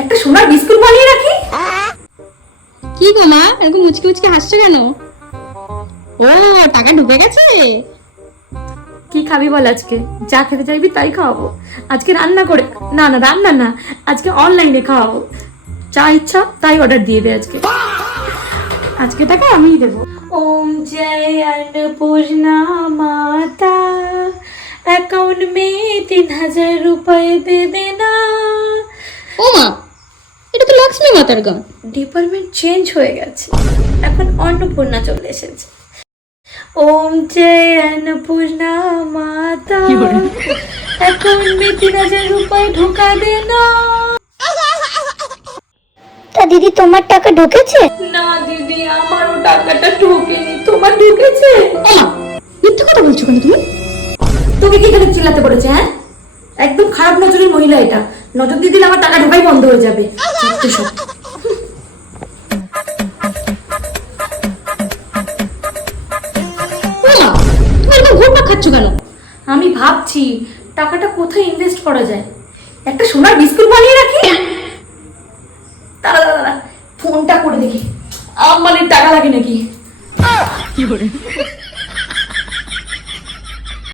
একটা সোনার বিস্কুট বানিয়ে রাখি। কি গো মা, এরকম মুচকি মুচকি হাসছো কেন? ও, টাকা ঢুকে গেছে। কি খাবি বল? আজকে যা খেতে চাইবি তাই খাওয়াবো। আজকে রান্না করে না, না রান্না না, আজকে অনলাইনে খাওয়াবো। যা ইচ্ছা তাই অর্ডার দিয়ে দে আজকে। আজকে টাকা আমিই দেবো। ओम जय अन्नपूर्णा माता, अकाउंट में 3000 रुपए दे देना। ও মা, এটা তো লক্ষ্মী মাতার গান। ডিপার্টমেন্ট চেঞ্জ হয়ে গেছে, এখন অন্নপূর্ণা চলে এসেছে। ओम जय अन्नपूर्णा माता, अकाउंट में 3000 रुपए ढुका देना। তা দিদি তোমার টাকা ঢুকেছে? না দিদি, আমারও টাকাটা ঢোকেনি। তোমার ঢুকেছে? ও মা, মিথ্যে কথা বলছো কেন তুমি? তোকে কি এখানে চিল্লাতে বলেছে? হ্যাঁ, একদম খারাপ নজরের মহিলা এটা। নজর দিয়ে দিলে আমার টাকা ঢোকাই বন্ধ হয়ে যাবে। সত্যি সব। ও মা, তুমি এরকম ঘুরপাক খাচ্ছ কেন? আমি ভাবছি টাকাটা কোথায় ইনভেস্ট করা যায়। একটা সোনার বিস্কুট বানিয়ে রাখি। দাঁড়া দাঁড়া দাঁড়া, ফোনটা করে দেখি আমার টাকা লাগে নাকি।